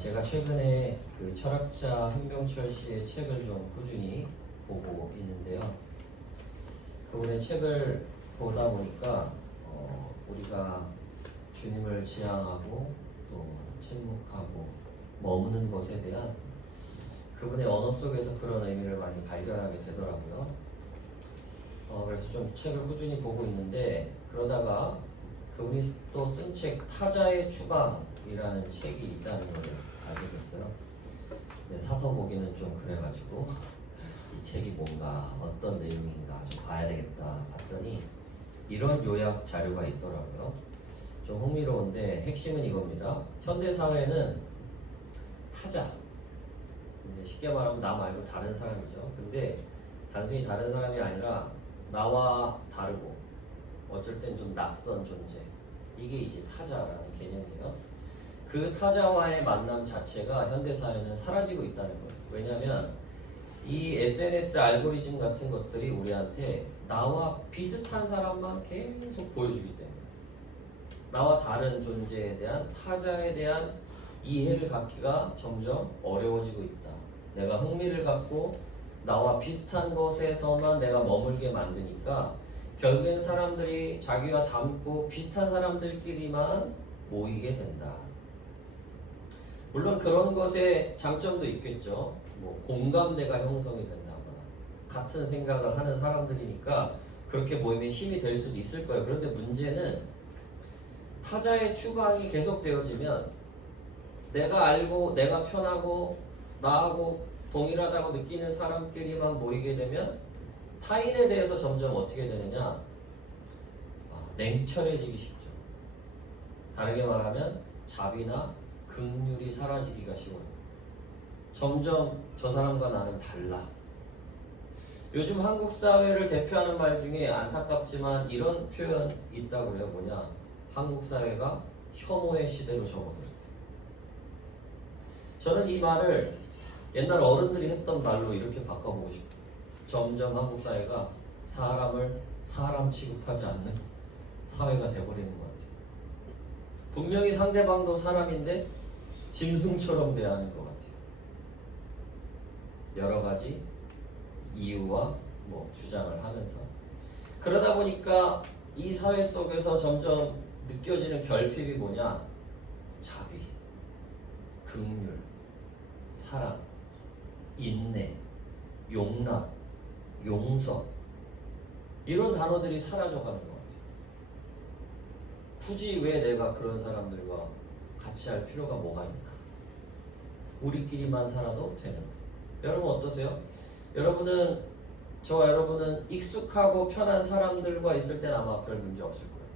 제가 최근에 그 철학자 한병철 씨의 책을 좀 꾸준히 보고 있는데요. 그분의 책을 보다 보니까 우리가 주님을 지향하고 또 침묵하고 머무는 것에 대한 그분의 언어 속에서 그런 의미를 많이 발견하게 되더라고요. 그래서 좀 책을 꾸준히 보고 있는데, 그러다가 그분이 또 쓴 책 타자의 추방이라는 책이 있다는 걸 알게 됐어요. 근데 사서 보기는 좀 그래가지고 이 책이 뭔가 어떤 내용인가 좀 봐야 되겠다 봤더니 이런 요약 자료가 있더라고요. 좀 흥미로운데 핵심은 이겁니다. 현대 사회는 타자, 이제 쉽게 말하면 나 말고 다른 사람이죠. 근데 단순히 다른 사람이 아니라 나와 다르고 어쩔 땐 좀 낯선 존재, 이게 이제 타자라는 개념이에요. 그 타자와의 만남 자체가 현대사회는 사라지고 있다는 거예요. 왜냐하면 이 SNS 알고리즘 같은 것들이 우리한테 나와 비슷한 사람만 계속 보여주기 때문에 나와 다른 존재에 대한, 타자에 대한 이해를 갖기가 점점 어려워지고 있다. 내가 흥미를 갖고 나와 비슷한 것에서만 내가 머물게 만드니까 결국엔 사람들이 자기와 닮고 비슷한 사람들끼리만 모이게 된다. 물론 그런 것에 장점도 있겠죠. 뭐 공감대가 형성이 된다거나 같은 생각을 하는 사람들이니까 그렇게 모이면 힘이 될 수도 있을 거예요. 그런데 문제는 타자의 추방이 계속되어지면 내가 알고 내가 편하고 나하고 동일하다고 느끼는 사람끼리만 모이게 되면 타인에 대해서 점점 어떻게 되느냐? 냉철해지기 쉽죠. 다르게 말하면 자비나 긍휼이 사라지기가 쉬워요. 점점 저 사람과 나는 달라. 요즘 한국 사회를 대표하는 말 중에 안타깝지만 이런 표현 있다고 해요. 뭐냐? 한국 사회가 혐오의 시대로 접어들었다. 저는 이 말을 옛날 어른들이 했던 말로 이렇게 바꿔보고 싶어요. 점점 한국 사회가 사람을 사람 취급하지 않는 사회가 돼버리는 것 같아요. 분명히 상대방도 사람인데 짐승처럼 대하는 것 같아요. 여러 가지 이유와 주장을 하면서. 그러다 보니까 이 사회 속에서 점점 느껴지는 결핍이 뭐냐? 자비, 긍휼, 사랑, 인내, 용납, 용서, 이런 단어들이 사라져가는 것 같아요. 굳이 왜 내가 그런 사람들과 같이 할 필요가 뭐가 있나? 우리끼리만 살아도 되는데. 여러분 어떠세요? 저와 여러분은 익숙하고 편한 사람들과 있을 땐 아마 별 문제 없을 거예요.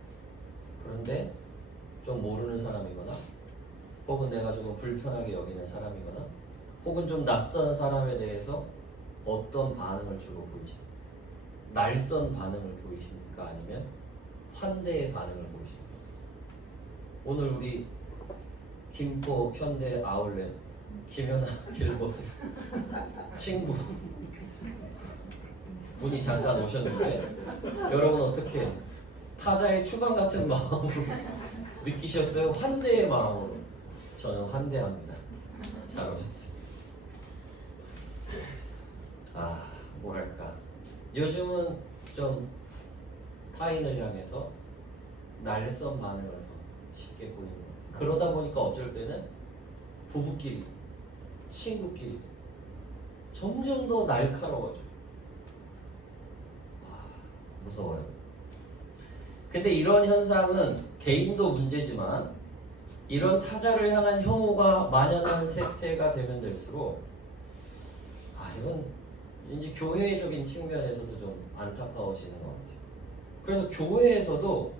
그런데 좀 모르는 사람이거나 혹은 내가 조금 불편하게 여기는 사람이거나 혹은 좀 낯선 사람에 대해서 어떤 반응을 주로 보이십니까? 날선 반응을 보이십니까? 아니면 환대의 반응을 보이십니까? 오늘 우리 김포 현대 아울렛 김연아 길곳의 친구 분이 잠깐 오셨는데 여러분 어떻게 타자의 추방 같은 마음으로 느끼셨어요? 환대의 마음으로? 저는 환대합니다. 잘 오셨어요. 뭐랄까, 요즘은 좀 타인을 향해서 날선 반응을 더 쉽게 보이는 것 같아요. 그러다 보니까 어쩔 때는 부부끼리도 친구끼리도 점점 더 날카로워져요. 무서워요. 근데 이런 현상은 개인도 문제지만 이런 타자를 향한 혐오가 만연한 세태가 되면 될수록 이건 이제 교회적인 측면에서도 좀 안타까워지는 것 같아요. 그래서 교회에서도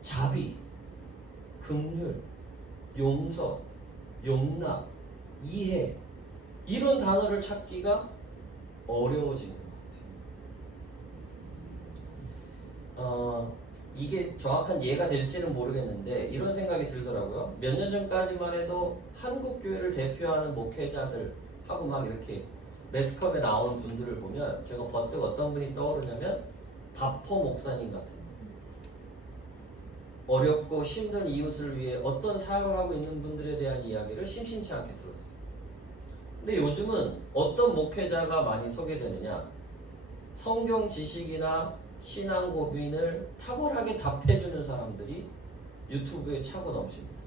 자비, 긍휼, 용서, 용납, 이해, 이런 단어를 찾기가 어려워지는 것 같아요. 이게 정확한 이해가 될지는 모르겠는데 이런 생각이 들더라고요. 몇 년 전까지만 해도 한국 교회를 대표하는 목회자들하고 막 이렇게 매스컴에 나오는 분들을 보면 제가 번뜩 어떤 분이 떠오르냐면 다포 목사님 같은 분. 어렵고 힘든 이웃을 위해 어떤 사역을 하고 있는 분들에 대한 이야기를 심심치 않게 들었어요. 근데 요즘은 어떤 목회자가 많이 소개되느냐? 성경 지식이나 신앙 고민을 탁월하게 답해주는 사람들이 유튜브에 차고 넘칩니다.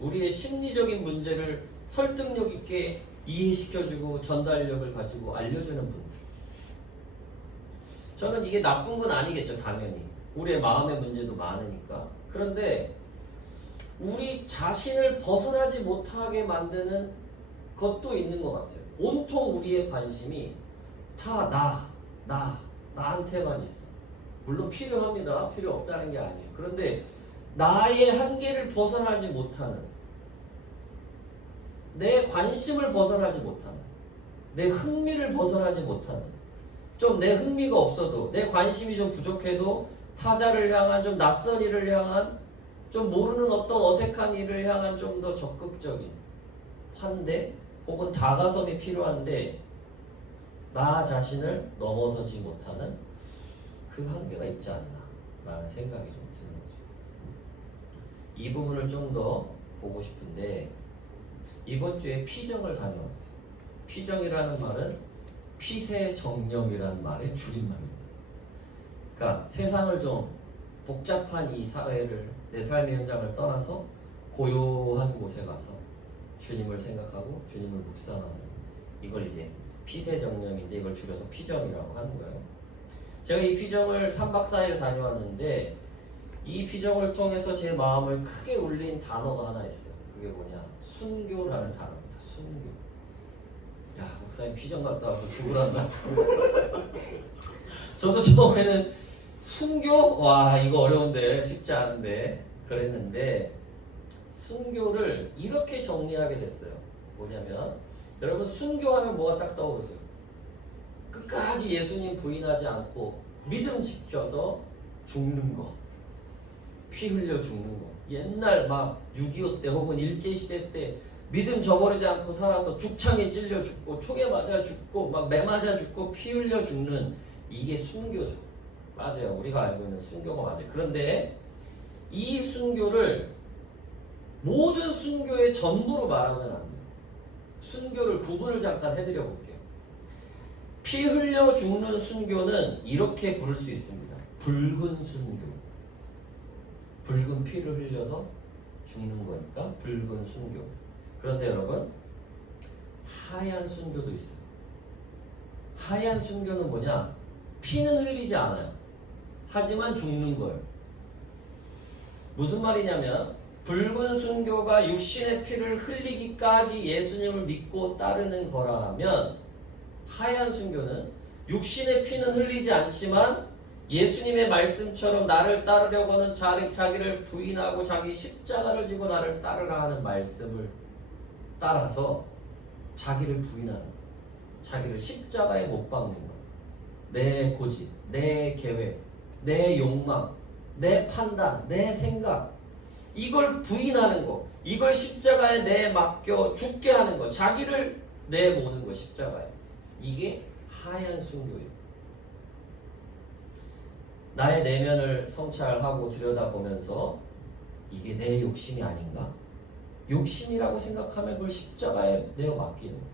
우리의 심리적인 문제를 설득력 있게 이해시켜주고 전달력을 가지고 알려주는 분들. 저는 이게 나쁜 건 아니겠죠, 당연히. 우리의 마음의 문제도 많으니까. 그런데 우리 자신을 벗어나지 못하게 만드는 것도 있는 것 같아요. 온통 우리의 관심이 다 나한테만 있어. 물론 필요합니다. 필요 없다는 게 아니에요. 그런데 나의 한계를 벗어나지 못하는, 내 관심을 벗어나지 못하는, 내 흥미를 벗어나지 못하는, 좀 내 흥미가 없어도, 내 관심이 좀 부족해도 타자를 향한, 좀 낯선 일을 향한, 좀 모르는 어떤 어색한 일을 향한 좀 더 적극적인 환대 혹은 다가섬이 필요한데 나 자신을 넘어서지 못하는 그 한계가 있지 않나 라는 생각이 좀 드는 거죠. 이 부분을 좀 더 보고 싶은데 이번 주에 피정을 다녀왔어요. 피정이라는 말은 피세정령이라는 말의 줄임말입니다. 그러니까 세상을 좀 복잡한 이 사회를, 내 삶의 현장을 떠나서 고요한 곳에 가서 주님을 생각하고 주님을 묵상하는, 이걸 이제 피세정령인데 이걸 줄여서 피정이라고 하는 거예요. 제가 이 피정을 3박 4일 다녀왔는데 이 피정을 통해서 제 마음을 크게 울린 단어가 하나 있어요. 그게 뭐냐? 순교라는 단어입니다. 순교. 야, 목사님 피정 갔다 와서 죽으란다. 저도 처음에는 순교? 와, 이거 어려운데, 쉽지 않은데 그랬는데 순교를 이렇게 정리하게 됐어요. 뭐냐면 여러분, 순교하면 뭐가 딱 떠오르세요? 끝까지 예수님 부인하지 않고 믿음 지켜서 죽는 거, 피 흘려 죽는 거. 옛날 막 6.25 때 혹은 일제시대 때 믿음 저버리지 않고 살아서 죽창에 찔려 죽고 총에 맞아 죽고 막 매 맞아 죽고 피 흘려 죽는, 이게 순교죠. 맞아요. 우리가 알고 있는 순교가 맞아요. 그런데 이 순교를 모든 순교의 전부로 말하면 안 돼요. 순교를 구분을 잠깐 해드려 볼게요. 피 흘려 죽는 순교는 이렇게 부를 수 있습니다. 붉은 순교. 붉은 피를 흘려서 죽는 거니까 붉은 순교. 그런데 여러분, 하얀 순교도 있어요. 하얀 순교는 뭐냐? 피는 흘리지 않아요. 하지만 죽는 거예요. 무슨 말이냐면 붉은 순교가 육신의 피를 흘리기까지 예수님을 믿고 따르는 거라면, 하얀 순교는 육신의 피는 흘리지 않지만 예수님의 말씀처럼 나를 따르려고 하는 자기를 부인하고 자기 십자가를 지고 나를 따르라 하는 말씀을 따라서 자기를 부인하는, 자기를 십자가에 못 박는 거예요. 내 고집, 내 계획, 내 욕망, 내 판단, 내 생각, 이걸 부인하는 거, 이걸 십자가에 내 맡겨 죽게 하는 거, 자기를 내모는 거, 십자가에. 이게 하얀 순교예요. 나의 내면을 성찰하고 들여다보면서 이게 내 욕심이 아닌가? 욕심이라고 생각하면 그걸 십자가에 내어 맡기는 거예요.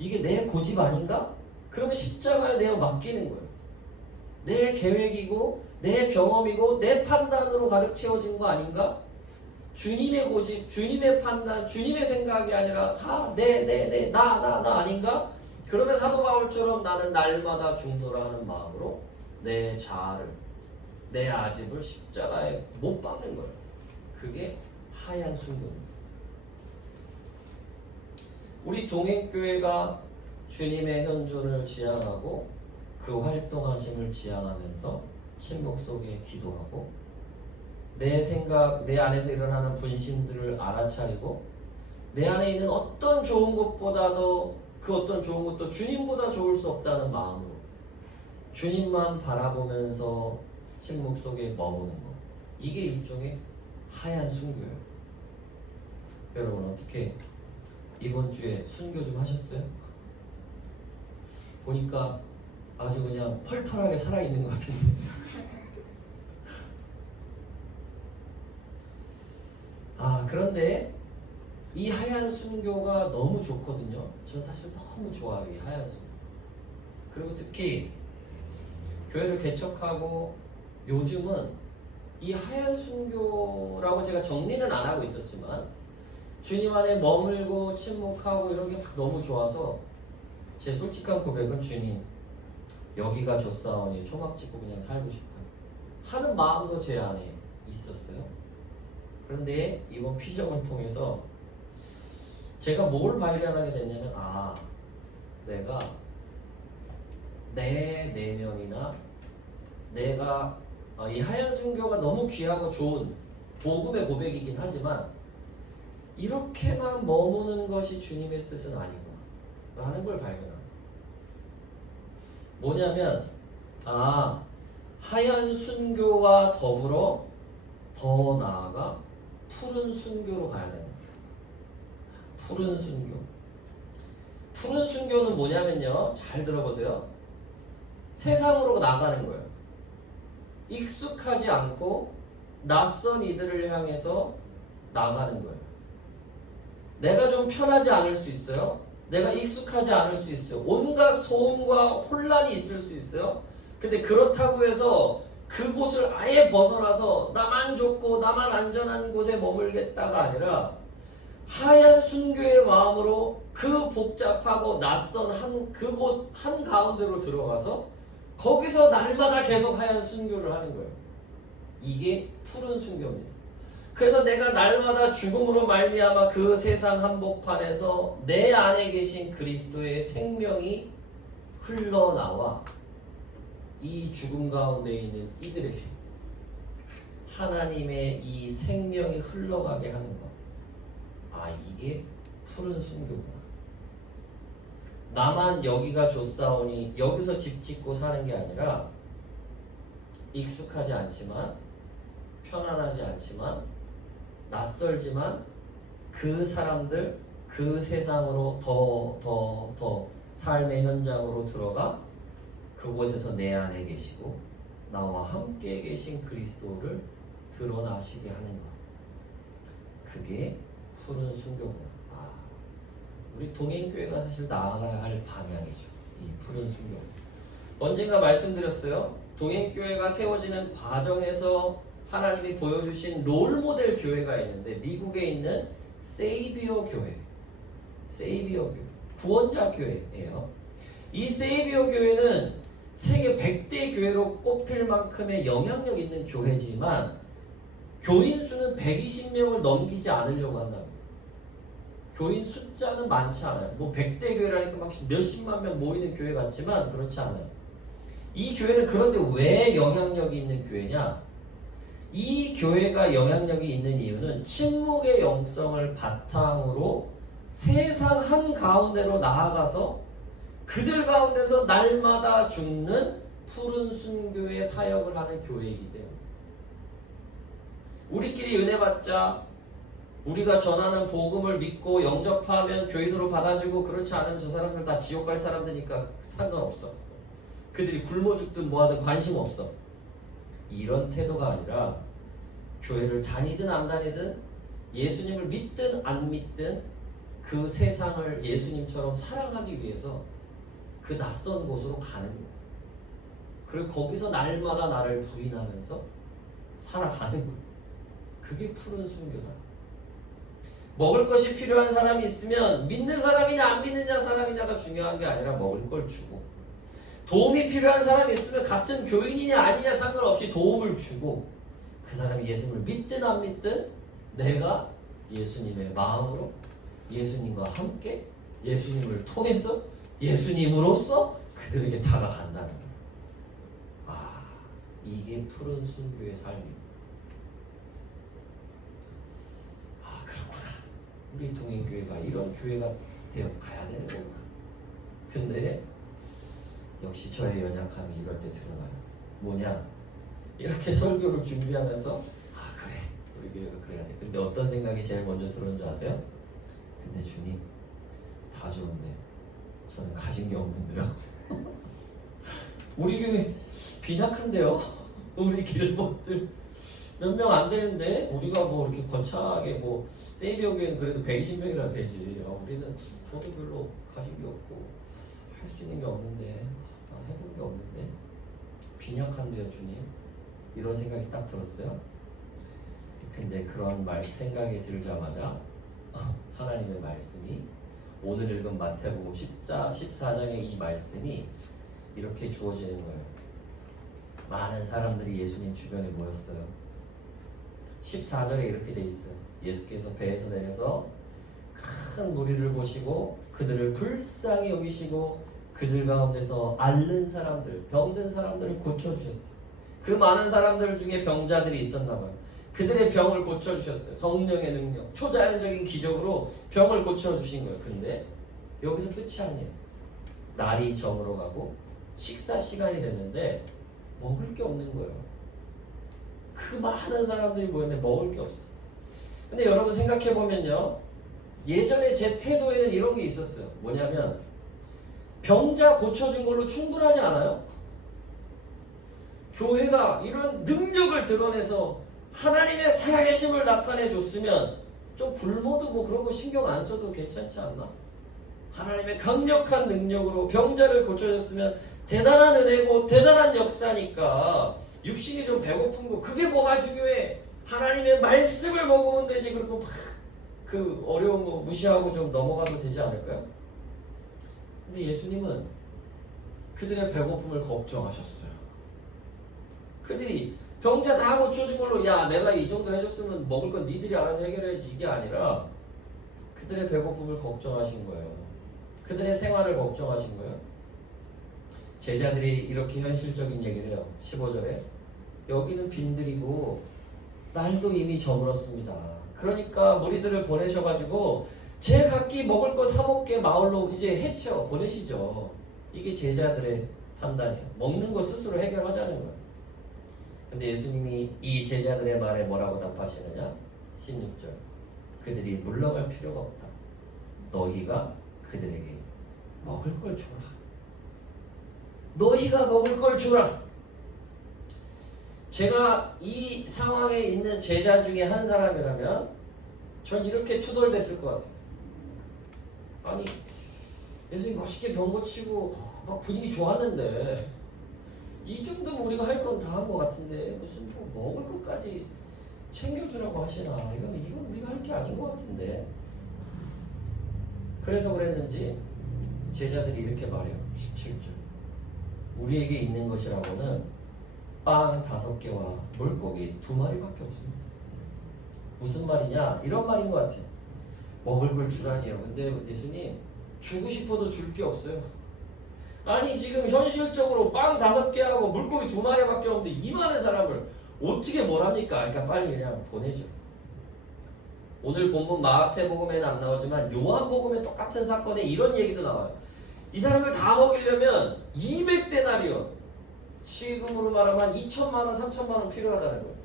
이게 내 고집 아닌가? 그러면 십자가에 내어 맡기는 거예요. 내 계획이고 내 경험이고 내 판단으로 가득 채워진 거 아닌가? 주님의 고집, 주님의 판단, 주님의 생각이 아니라 다 나 아닌가? 그러면 사도 바울처럼 나는 날마다 죽노라 하는 마음으로 내 자아를, 내 아집을 십자가에 못 박는 거예요. 그게 하얀 순교입니다. 우리 동행교회가 주님의 현존을 지향하고 그 활동하심을 지향하면서 침묵 속에 기도하고 내 생각, 내 안에서 일어나는 분신들을 알아차리고 내 안에 있는 어떤 좋은 것보다도, 그 어떤 좋은 것도 주님보다 좋을 수 없다는 마음으로 주님만 바라보면서 침묵 속에 머무는 것, 이게 일종의 하얀 순교예요. 여러분, 어떻게 이번 주에 순교 좀 하셨어요? 보니까 아주 그냥 펄펄하게 살아있는 것 같은데. 그런데 이 하얀 순교가 너무 좋거든요. 전 사실 너무 좋아요, 이 하얀 순교. 그리고 특히 교회를 개척하고 요즘은 이 하얀 순교라고 제가 정리는 안 하고 있었지만 주님 안에 머물고 침묵하고 이런 게 막 너무 좋아서 제 솔직한 고백은 주님, 여기가 좋사오니 초막 찍고 그냥 살고 싶어요 하는 마음도 제 안에 있었어요. 그런데 이번 피정을 통해서 제가 뭘 발견하게 됐냐면, 내가 내 내면이나 내가 이 하얀 순교가 너무 귀하고 좋은 복음의 고백이긴 하지만 이렇게만 머무는 것이 주님의 뜻은 아니구나 라는 걸 발견합니다. 뭐냐면 하얀 순교와 더불어 더 나아가 푸른 순교로 가야 됩니다. 푸른 순교. 푸른 순교는 뭐냐면요, 잘 들어보세요. 세상으로 나가는 거예요. 익숙하지 않고 낯선 이들을 향해서 나가는 거예요. 내가 좀 편하지 않을 수 있어요. 내가 익숙하지 않을 수 있어요. 온갖 소음과 혼란이 있을 수 있어요. 근데 그렇다고 해서 그곳을 아예 벗어나서 나만 좋고 나만 안전한 곳에 머물겠다가 아니라 하얀 순교의 마음으로 그 복잡하고 낯선 그곳 한가운데로 들어가서 거기서 날마다 계속 하얀 순교를 하는 거예요. 이게 푸른 순교입니다. 그래서 내가 날마다 죽음으로 말미암아 그 세상 한복판에서 내 안에 계신 그리스도의 생명이 흘러나와 이 죽음 가운데 있는 이들에게 하나님의 이 생명이 흘러가게 하는 것. 이게 푸른 순교구나. 나만 여기가 좋사오니 여기서 집 짓고 사는 게 아니라 익숙하지 않지만 편안하지 않지만 낯설지만 그 사람들 그 세상으로 더 삶의 현장으로 들어가 그곳에서 내 안에 계시고 나와 함께 계신 그리스도를 드러나시게 하는 것. 그게 푸른 순교구나. 우리 동행교회가 사실 나아가야 할 방향이죠. 이 푸른 순교. 언젠가 말씀드렸어요. 동행교회가 세워지는 과정에서 하나님이 보여주신 롤모델 교회가 있는데 미국에 있는 세이비어 교회. 세이비어 교회. 구원자 교회예요. 이 세이비어 교회는 세계 100대 교회로 꼽힐 만큼의 영향력 있는 교회지만 교인 수는 120명을 넘기지 않으려고 한답니다. 교인 숫자는 많지 않아요. 100대 교회라니까 막 몇십만 명 모이는 교회 같지만 그렇지 않아요. 이 교회는 그런데 왜 영향력이 있는 교회냐? 이 교회가 영향력이 있는 이유는 침묵의 영성을 바탕으로 세상 한가운데로 나아가서 그들 가운데서 날마다 죽는 푸른 순교의 사역을 하는 교회이기 때문에 우리끼리 은혜 받자 우리가 전하는 복음을 믿고 영접하면 교인으로 받아주고 그렇지 않으면 저 사람들 다 지옥 갈 사람들이니까 상관없어. 그들이 굶어 죽든 뭐하든 관심 없어. 이런 태도가 아니라 교회를 다니든 안 다니든 예수님을 믿든 안 믿든 그 세상을 예수님처럼 사랑하기 위해서 그 낯선 곳으로 가는 거예요. 그리고 거기서 날마다 나를 부인하면서 살아가는 거예요. 그게 푸른 순교다. 먹을 것이 필요한 사람이 있으면 믿는 사람이냐 안 믿는 사람이냐가 중요한 게 아니라 먹을 걸 주고, 도움이 필요한 사람이 있으면 같은 교인이냐 아니냐 상관없이 도움을 주고, 그 사람이 예수님을 믿든 안 믿든 내가 예수님의 마음으로 예수님과 함께 예수님을 통해서 예수님으로서 그들에게 다가간다는 거예요. 이게 푸른 순교의 삶이고. 그렇구나. 우리 동행교회가 이런 교회가 되어 가야 되는 거구나. 근데 역시 저의 연약함이 이럴 때 드러나요. 뭐냐? 이렇게 설교를 준비하면서 그래, 우리 교회가 그래야 돼. 근데 어떤 생각이 제일 먼저 들어오는 줄 아세요? 근데 주님, 다 좋은데 저는 가진 게 없는데요. 우리 교회 비나 큰데요. 우리 길목들 몇 명 안 되는데 우리가 뭐 이렇게 거창하게 뭐 세이비어교회는 그래도 120명이라 되지. 우리는 저도 별로 가식이 없고 할 수 있는 게 없는데 해본 게 없는데 빈약한데요 주님, 이런 생각이 딱 들었어요. 근데 그런 생각이 들자마자 하나님의 말씀이 오늘 읽은 마태복음 14장의 이 말씀이 이렇게 주어지는 거예요. 많은 사람들이 예수님 주변에 모였어요. 14절에 이렇게 돼 있어요. 예수께서 배에서 내려서 큰 무리를 보시고 그들을 불쌍히 여기시고 그들 가운데서 앓는 사람들, 병든 사람들을 고쳐주셨대요. 그 많은 사람들 중에 병자들이 있었나 봐요. 그들의 병을 고쳐주셨어요. 성령의 능력, 초자연적인 기적으로 병을 고쳐주신 거예요. 근데 여기서 끝이 아니에요. 날이 저물어 가고 식사 시간이 됐는데 먹을 게 없는 거예요. 그 많은 사람들이 모였는데 먹을 게 없어요. 근데 여러분 생각해보면요, 예전에 제 태도에는 이런 게 있었어요. 뭐냐면 병자 고쳐준 걸로 충분하지 않아요? 교회가 이런 능력을 드러내서 하나님의 살아계심을 나타내 줬으면 좀 굶어도 뭐 그런 거 신경 안 써도 괜찮지 않나? 하나님의 강력한 능력으로 병자를 고쳐줬으면 대단한 은혜고 대단한 역사니까 육신이 좀 배고픈 거 그게 뭐가 중요해? 하나님의 말씀을 먹으면 되지. 그리고 막 그 어려운 거 무시하고 좀 넘어가도 되지 않을까요? 근데 예수님은 그들의 배고픔을 걱정하셨어요. 그들이 병자 다 고쳐준 걸로 야 내가 이 정도 해줬으면 먹을 건 니들이 알아서 해결해야지, 이게 아니라 그들의 배고픔을 걱정하신 거예요. 그들의 생활을 걱정하신 거예요. 제자들이 이렇게 현실적인 얘기를 해요. 15절에 여기는 빈들이고 날도 이미 저물었습니다. 그러니까 무리들을 보내셔가지고 제 각기 먹을 거 사 먹게 마을로 이제 해쳐 보내시죠. 이게 제자들의 판단이에요. 먹는 거 스스로 해결하자는 거예요. 근데 예수님이 이 제자들의 말에 뭐라고 답하시느냐? 16절. 그들이 물러갈 필요가 없다. 너희가 그들에게 먹을 걸 주라. 너희가 먹을 걸 주라. 제가 이 상황에 있는 제자 중에 한 사람이라면 전 이렇게 투덜댔을 것 같아요. 아니 예수님 맛있게 병 고치고 막 분위기 좋았는데 이 정도면 우리가 할 건 다 한 것 같은데 무슨 뭐 먹을 것까지 챙겨주라고 하시나. 이건 우리가 할 게 아닌 것 같은데. 그래서 그랬는지 제자들이 이렇게 말해요. 17절. 우리에게 있는 것이라고는 빵 5개와 물고기 2마리밖에 없습니다. 무슨 말이냐? 이런 말인 것 같아요. 먹을 걸 주라니요. 근데 예수님 주고 싶어도 줄 게 없어요. 아니 지금 현실적으로 빵 5개하고 물고기 2마리밖에 없는데 이 많은 사람을 어떻게 뭘 합니까? 그러니까 빨리 그냥 보내죠. 오늘 본문 마태복음에는 안 나오지만 요한복음에 똑같은 사건에 이런 얘기도 나와요. 이 사람을 다 먹이려면 200데나리온, 지금으로 말하면 2천만 원, 3천만 원 필요하다는 거예요.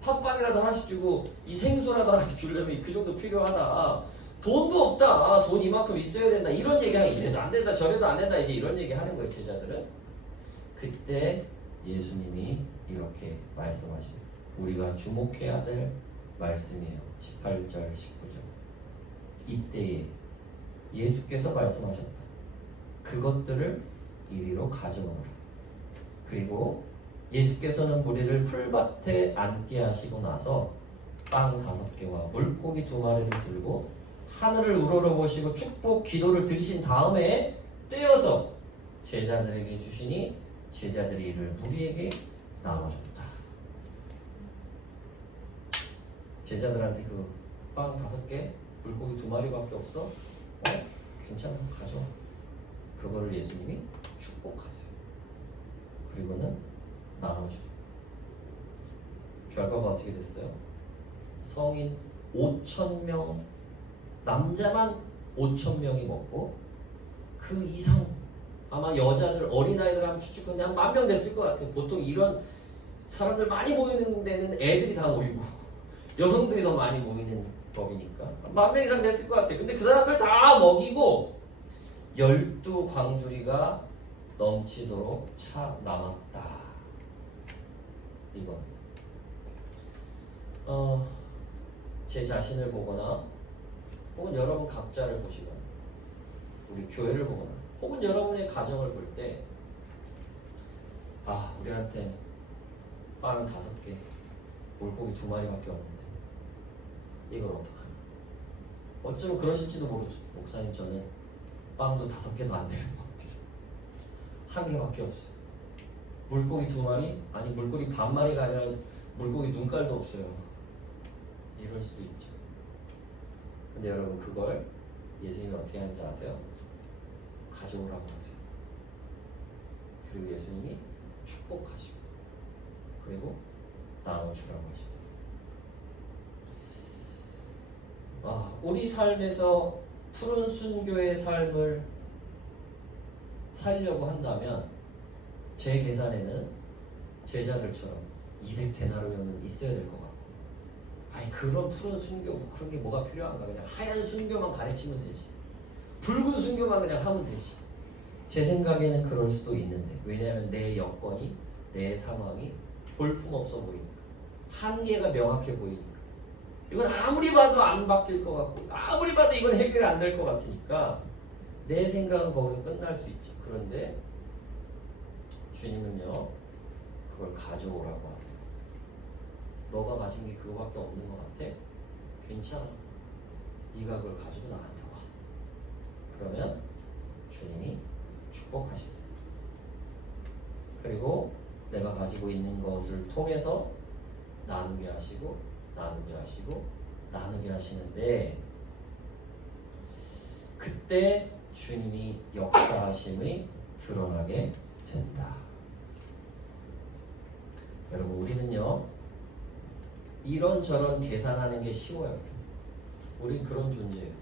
팥빵이라도 하나씩 주고 이 생수라도 하나씩 주려면 그 정도 필요하다. 돈도 없다. 돈 이만큼 있어야 된다. 이런 얘기하면 이래도 안 된다, 저래도 안 된다. 이제 이런 얘기 하는 거예요, 제자들은. 그때 예수님이 이렇게 말씀하십니다. 우리가 주목해야 될 말씀이에요. 18절, 19절. 이때에 예수께서 말씀하셨다. 그것들을 이리로 가져오라. 그리고 예수께서는 무리를 풀밭에 앉게 하시고 나서 빵 5개와 물고기 2마리를 들고 하늘을 우러러보시고 축복 기도를 드리신 다음에 떼어서 제자들에게 주시니 제자들이 이를 무리에게 나눠줬다. 제자들한테 그 빵 5개, 물고기 2마리밖에 없어? 괜찮아, 가져. 그거를 예수님이 축복하세요. 그리고는 나눠주죠. 결과가 어떻게 됐어요? 성인 5,000명, 남자만 5,000명이 먹고 그 이상 아마 여자들, 어린아이들 하면 추측컨대 한 10,000명 됐을 것 같아요. 보통 이런 사람들 많이 모이는 데는 애들이 다 모이고 여성들이 더 많이 모이는 법이니까 10,000명 이상 됐을 것 같아요. 근데 그 사람들 다 먹이고 12광주리가 넘치도록 차 남았다. 이겁니다. 제 자신을 보거나 혹은 여러분 각자를 보시거나 우리 교회를 보거나 혹은 여러분의 가정을 볼 때 우리한테 빵 5개 물고기 2마리밖에 없는데 이걸 어떡하나. 어쩌면 그러실지도 모르죠. 목사님 저는 빵도 5개도 안 되는 것 같아요. 1개밖에 없어요. 물고기 2마리? 아니 물고기 반마리가 아니라 물고기 눈깔도 없어요. 이럴 수도 있죠. 근데 여러분 그걸 예수님이 어떻게 하는지 아세요? 가져오라고 하세요. 그리고 예수님이 축복하시고 그리고 나눠주라고 하십니다. 우리 삶에서 푸른 순교의 삶을 살려고 한다면 제 계산에는 제자들처럼 200데나리온은 있어야 될 것 같고 그런 푸른 순교 그런 게 뭐가 필요한가. 그냥 하얀 순교만 가르치면 되지. 붉은 순교만 그냥 하면 되지. 제 생각에는 그럴 수도 있는데 왜냐하면 내 여건이 내 상황이 볼품없어 보이니까 한계가 명확해 보이니까 이건 아무리 봐도 안 바뀔 것 같고 아무리 봐도 이건 해결이 안 될 것 같으니까 내 생각은 거기서 끝날 수 있죠. 그런데 주님은요 그걸 가져오라고 하세요. 너가 가진 게 그거밖에 없는 것 같아? 괜찮아. 네가 그걸 가지고 나한테 와. 그러면 주님이 축복하십니다. 그리고 내가 가지고 있는 것을 통해서 나누게 하시고 나누게 하시고 나누게 하시는데 그때 주님이 역사하심이 드러나게 된다. 여러분 우리는요 이런저런 계산하는 게 쉬워요. 우린 그런 존재예요.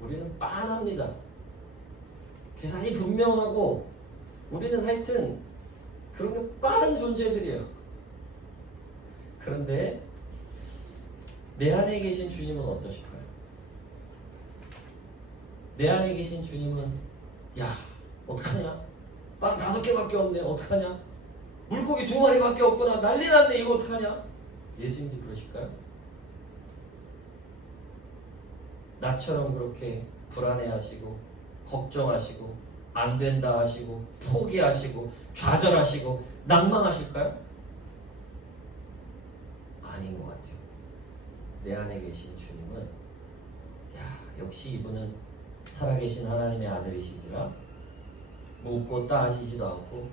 우리는 빤합니다. 계산이 분명하고 우리는 하여튼 그런 게 빠른 존재들이에요. 그런데 내 안에 계신 주님은 어떠실까요? 내 안에 계신 주님은 어떡하냐? 빵 5개밖에 없네. 어떡하냐? 물고기 2마리밖에 없구나. 난리 났네. 이거 어떡하냐? 예수님도 그러실까요? 나처럼 그렇게 불안해하시고 걱정하시고 안 된다 하시고 포기하시고 좌절하시고 낭망하실까요? 아닌 것 같아요. 내 안에 계신 주님은 역시 이분은 살아계신 하나님의 아들이시더라. 묻고 따지지도 않고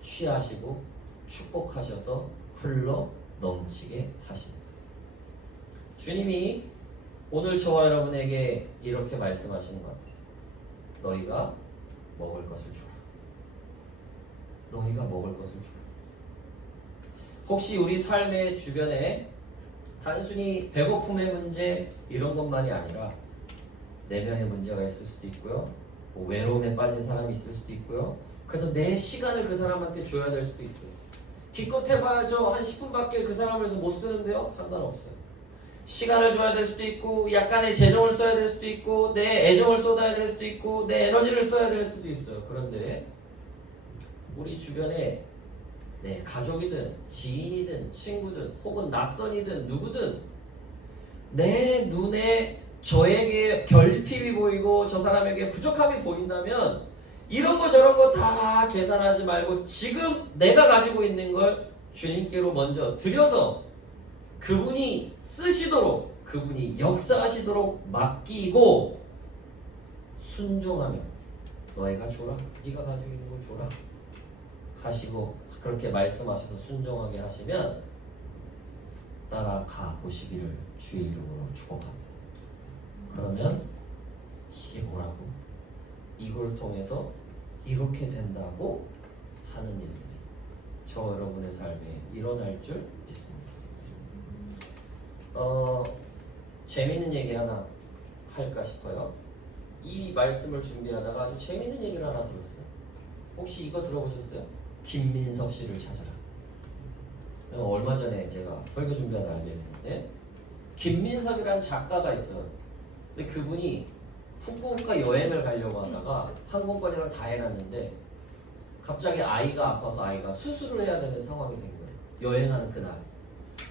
취하시고 축복하셔서 흘러 넘치게 하십니다. 주님이 오늘 저와 여러분에게 이렇게 말씀하시는 것 같아요. 너희가 먹을 것을 주라. 너희가 먹을 것을 주라. 혹시 우리 삶의 주변에 단순히 배고픔의 문제 이런 것만이 아니라 내면의 문제가 있을 수도 있고요. 외로움에 빠진 사람이 있을 수도 있고요. 그래서 내 시간을 그 사람한테 줘야 될 수도 있어요. 기껏 해봐야죠. 한 10분밖에 그 사람을 위해서 못 쓰는데요. 상관없어요. 시간을 줘야 될 수도 있고 약간의 재정을 써야 될 수도 있고 내 애정을 쏟아야 될 수도 있고 내 에너지를 써야 될 수도 있어요. 그런데 우리 주변에 내 가족이든 지인이든 친구든 혹은 낯선이든 누구든 내 눈에 저에게 결핍이 보이고 저 사람에게 부족함이 보인다면 이런 거 저런 거 다 계산하지 말고 지금 내가 가지고 있는 걸 주님께로 먼저 드려서 그분이 쓰시도록 그분이 역사하시도록 맡기고 순종하며 너희가 줘라. 네가 가지고 있는 걸 줘라 하시고 그렇게 말씀하셔서 순종하게 하시면 따라가 보시기를 주의 이름으로 축복합니다. 그러면 이게 뭐라고? 이걸 통해서 이렇게 된다고 하는 일들이 저 여러분의 삶에 일어날 줄 믿습니다. 재밌는 얘기 하나 할까 싶어요. 이 말씀을 준비하다가 아주 재밌는 얘기를 하나 들었어요. 혹시 이거 들어보셨어요? 김민섭 씨를 찾아라. 얼마 전에 제가 설교 준비하다 알게 됐는데 김민섭이라는 작가가 있어요. 근데 그분이 후쿠오카 여행을 가려고 하다가 항공권이랑 다 해놨는데 갑자기 아이가 아파서 아이가 수술을 해야 되는 상황이 된 거예요. 여행하는 그날.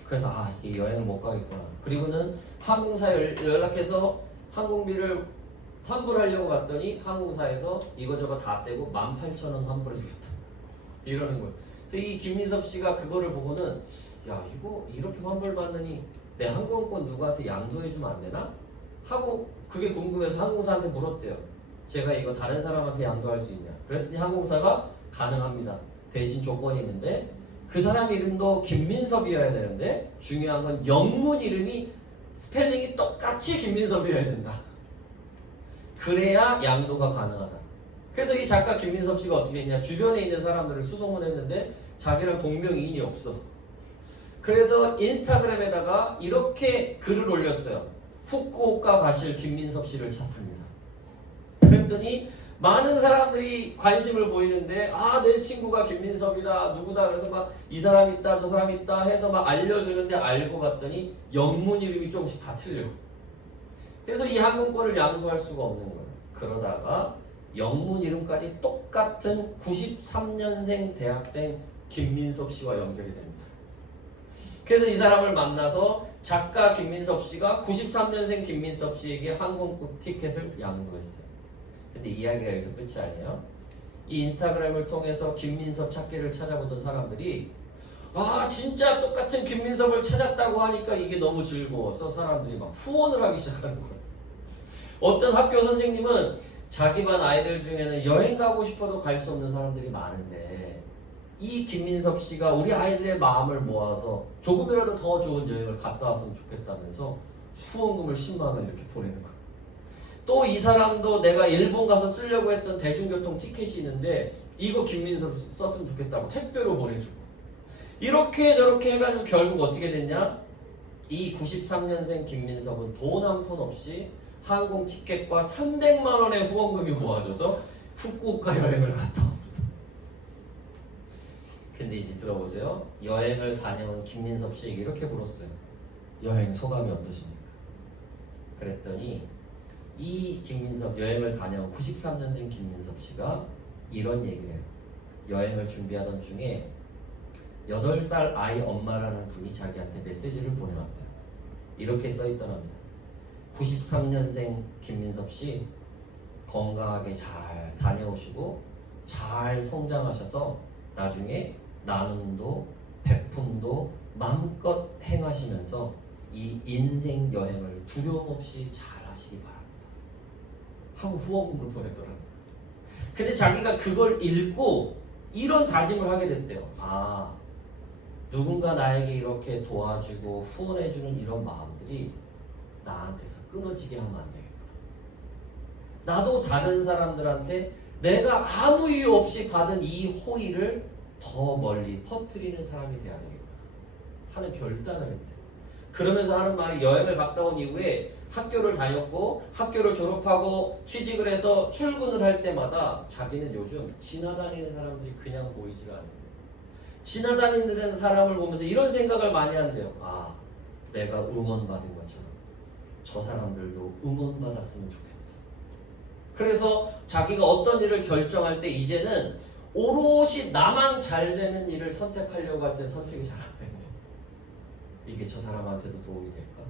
그래서 이게 여행을 못 가겠구나. 그리고는 항공사에 연락해서 항공비를 환불하려고 갔더니 항공사에서 이거저거 다 떼고 18,000원 환불해 주겠다. 이러는 거예요. 그래서 이 김민섭 씨가 그거를 보고는 야 이거 이렇게 환불 받느니 내 항공권 누구한테 양도해 주면 안 되나? 하고 그게 궁금해서 항공사한테 물었대요. 제가 이거 다른 사람한테 양도할 수 있냐? 그랬더니 항공사가 가능합니다. 대신 조건이 있는데 그 사람 이름도 김민섭이어야 되는데 중요한 건 영문 이름이 스펠링이 똑같이 김민섭이어야 된다. 그래야 양도가 가능하다. 그래서 이 작가 김민섭 씨가 어떻게 했냐? 주변에 있는 사람들을 수소문했는데 자기랑 동명이인이 없어. 그래서 인스타그램에다가 이렇게 글을 올렸어요. 후쿠오카 가실 김민섭 씨를 찾습니다. 그랬더니 많은 사람들이 관심을 보이는데 내 친구가 김민섭이다 누구다 그래서 막 이 사람 있다 저 사람 있다 해서 막 알려주는데 알고 봤더니 영문 이름이 조금씩 다 틀려. 그래서 이 항공권을 양도할 수가 없는 거예요. 그러다가 영문 이름까지 똑같은 93년생 대학생 김민섭 씨와 연결이 됩니다. 그래서 이 사람을 만나서 작가 김민섭 씨가 93년생 김민섭 씨에게 항공권 티켓을 양도했어요. 근데 이야기가 여기서 끝이 아니에요. 이 인스타그램을 통해서 김민섭 찾기를 찾아보던 사람들이 진짜 똑같은 김민섭을 찾았다고 하니까 이게 너무 즐거워서 사람들이 막 후원을 하기 시작하는 거예요. 어떤 학교 선생님은 자기 반 아이들 중에는 여행 가고 싶어도 갈 수 없는 사람들이 많은데 이 김민섭 씨가 우리 아이들의 마음을 모아서 조금이라도 더 좋은 여행을 갔다 왔으면 좋겠다면서 후원금을 10만 원 이렇게 보내는 거예요. 또 이 사람도 내가 일본 가서 쓰려고 했던 대중교통 티켓이 있는데 이거 김민섭 썼으면 좋겠다고 택배로 보내주고 이렇게 저렇게 해가지고 결국 어떻게 됐냐? 이 93년생 김민섭은 돈 한 푼 없이 항공 티켓과 300만 원의 후원금이 모아져서 후쿠오카 여행을 갔다 옵니다. 근데 이제 들어보세요. 여행을 다녀온 김민섭 씨에게 이렇게 물었어요. 여행 소감이 어떠십니까? 그랬더니 이 김민섭 여행을 다녀온 93년생 김민섭 씨가 이런 얘기를 해요. 여행을 준비하던 중에 8살 아이 엄마라는 분이 자기한테 메시지를 보내왔대요. 이렇게 써있더랍니다. 93년생 김민섭 씨 건강하게 잘 다녀오시고 잘 성장하셔서 나중에 나눔도 베품도 마음껏 행하시면서 이 인생 여행을 두려움 없이 잘 하시기 바랍니다. 하고 후원금을 보냈더라고요. 근데 자기가 그걸 읽고 이런 다짐을 하게 됐대요. 누군가 나에게 이렇게 도와주고 후원해주는 이런 마음들이 나한테서 끊어지게 하면 안 되겠구나. 나도 다른 사람들한테 내가 아무 이유 없이 받은 이 호의를 더 멀리 퍼뜨리는 사람이 돼야 되겠구나 하는 결단을 했대요. 그러면서 하는 말이 여행을 갔다 온 이후에 학교를 다녔고 학교를 졸업하고 취직을 해서 출근을 할 때마다 자기는 요즘 지나다니는 사람들이 그냥 보이지가 않아요. 지나다니는 사람을 보면서 이런 생각을 많이 한대요. 내가 응원받은 것처럼 저 사람들도 응원받았으면 좋겠다. 그래서 자기가 어떤 일을 결정할 때 이제는 오롯이 나만 잘 되는 일을 선택하려고 할 때 선택이 잘 안 됩니다. 이게 저 사람한테도 도움이 될까?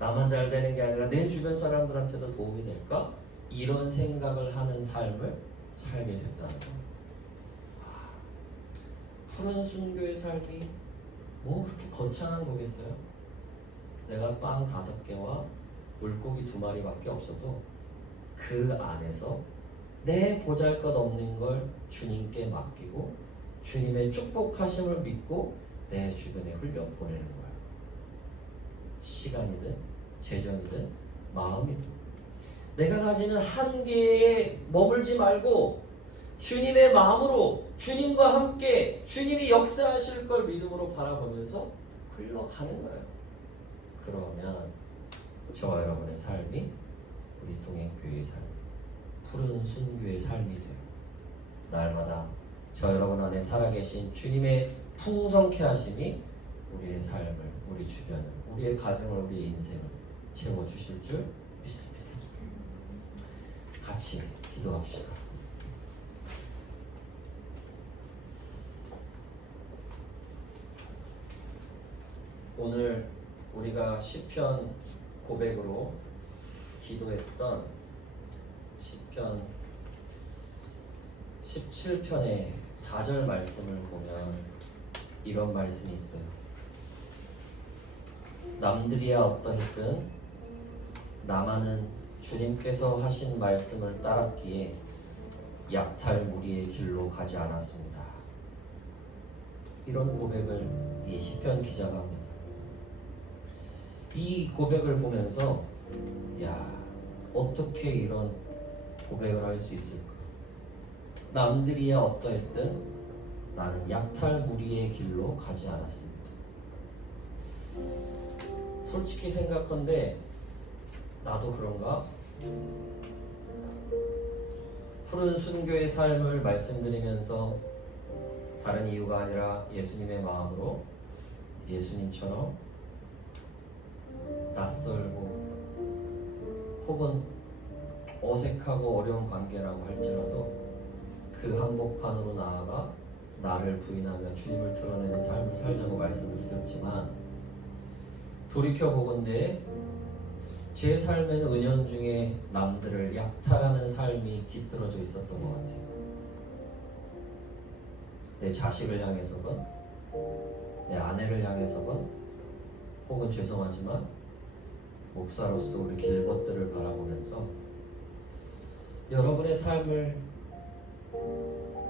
나만 잘 되는 게 아니라 내 주변 사람들한테도 도움이 될까? 이런 생각을 하는 삶을 살게 됐다는 거예요. 푸른 순교의 삶이 뭐 그렇게 거창한 거겠어요? 내가 빵 5개와 물고기 2마리밖에 없어도 그 안에서 내 보잘것없는 걸 주님께 맡기고 주님의 축복하심을 믿고 내 주변에 흘려 보내는 거야. 시간이든 재정이든 마음이든 내가 가지는 한계에 머물지 말고 주님의 마음으로 주님과 함께 주님이 역사하실 걸 믿음으로 바라보면서 흘러가는 거예요. 그러면 저와 여러분의 삶이 우리 동행교회의 삶, 푸른 순교의 삶이 돼요. 날마다 저 여러분 안에 살아계신 주님의 풍성케 하심이 우리의 삶을, 우리 주변을, 우리의 가정을, 우리의 인생을 채워주실 줄 믿습니다. 같이 기도합시다. 오늘 우리가 시편 고백으로 기도했던 시편 17편의 4절 말씀을 보면 이런 말씀이 있어요. 남들이야 어떠했든 나만은 주님께서 하신 말씀을 따랐기에 약탈 무리의 길로 가지 않았습니다. 이런 고백을 이 시편 기자가 합니다. 이 고백을 보면서 어떻게 이런 고백을 할 수 있을까? 남들이야 어떠했든 나는 약탈 무리의 길로 가지 않았습니다. 솔직히 생각한데 나도 그런가? 푸른 순교의 삶을 말씀드리면서 다른 이유가 아니라 예수님의 마음으로 예수님처럼 낯설고 혹은 어색하고 어려운 관계라고 할지라도 그 한복판으로 나아가 나를 부인하며 주님을 드러내는 삶을 살자고 말씀을 드렸지만 돌이켜보건대 제 삶에는 은연중에 남들을 약탈하는 삶이 깃들어져 있었던 것 같아요. 내 자식을 향해서건 내 아내를 향해서건 혹은 죄송하지만 목사로서 우리 길벗들을 바라보면서 여러분의 삶을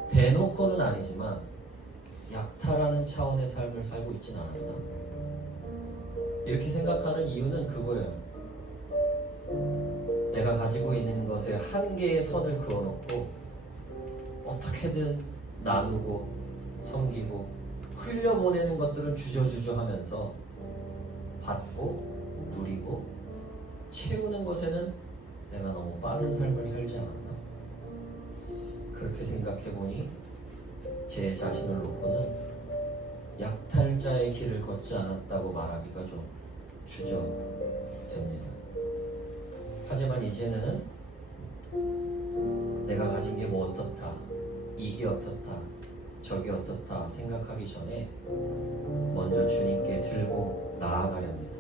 대놓고는 아니지만 약탈하는 차원의 삶을 살고 있진 않았나? 이렇게 생각하는 이유는 그거예요. 내가 가지고 있는 것에 한계의 선을 그어놓고 어떻게든 나누고 섬기고 흘려보내는 것들은 주저주저 하면서 받고 누리고 채우는 것에는 내가 너무 빠른 삶을 살지 않았나? 그렇게 생각해보니 제 자신을 놓고는 약탈자의 길을 걷지 않았다고 말하기가 좀 주저됩니다. 하지만 이제는 내가 가진 게 뭐 어떻다, 이게 어떻다, 저게 어떻다 생각하기 전에 먼저 주님께 들고 나아가렵니다.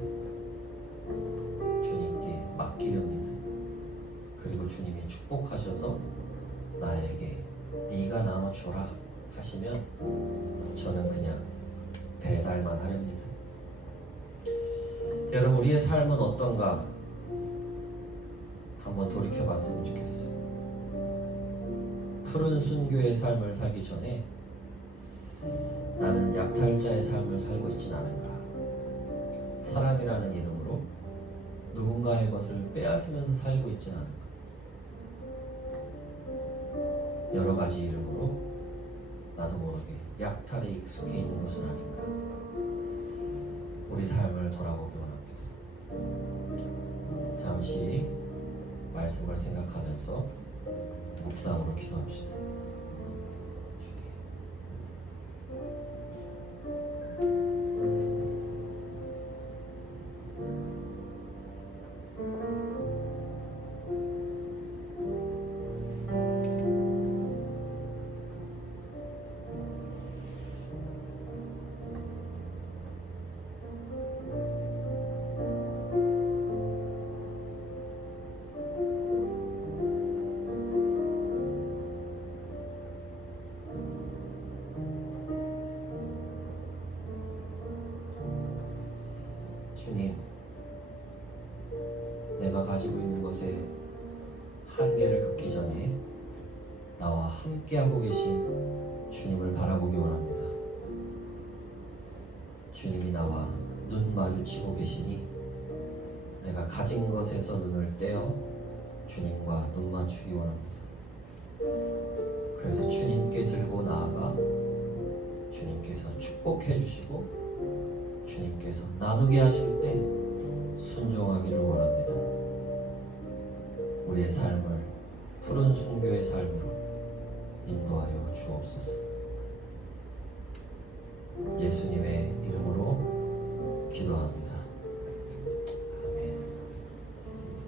주님께 맡기렵니다. 그리고 주님이 축복하셔서 나에게 네가 나눠줘라 하시면 저는 그냥 배달만 하렵니다. 여러분, 우리의 삶은 어떤가 한번 돌이켜봤으면 좋겠어요. 푸른 순교의 삶을 살기 전에 나는 약탈자의 삶을 살고 있진 않은가? 사랑이라는 이름으로 누군가의 것을 빼앗으면서 살고 있진 않은가? 여러 가지 이름으로 나도 모르게 약탈에 익숙해 있는 것은 아닌가? 우리 삶을 돌아보기 원합니다. 잠시 말씀을 생각하면서 묵상으로 기도합시다. 주님, 내가 가지고 있는 것에 한계를 긋기 전에 나와 함께하고 계신 주님을 바라보기 원합니다. 주님이 나와 눈 마주치고 계시니 내가 가진 것에서 눈을 떼어 주님과 눈 맞추기 원합니다. 그래서 주님께 들고 나아가 주님께서 축복해 주시고 주님께서 나누게 하실 때 순종하기를 원합니다. 우리의 삶을 푸른 순교의 삶으로 인도하여 주옵소서. 예수님의 이름으로 기도합니다.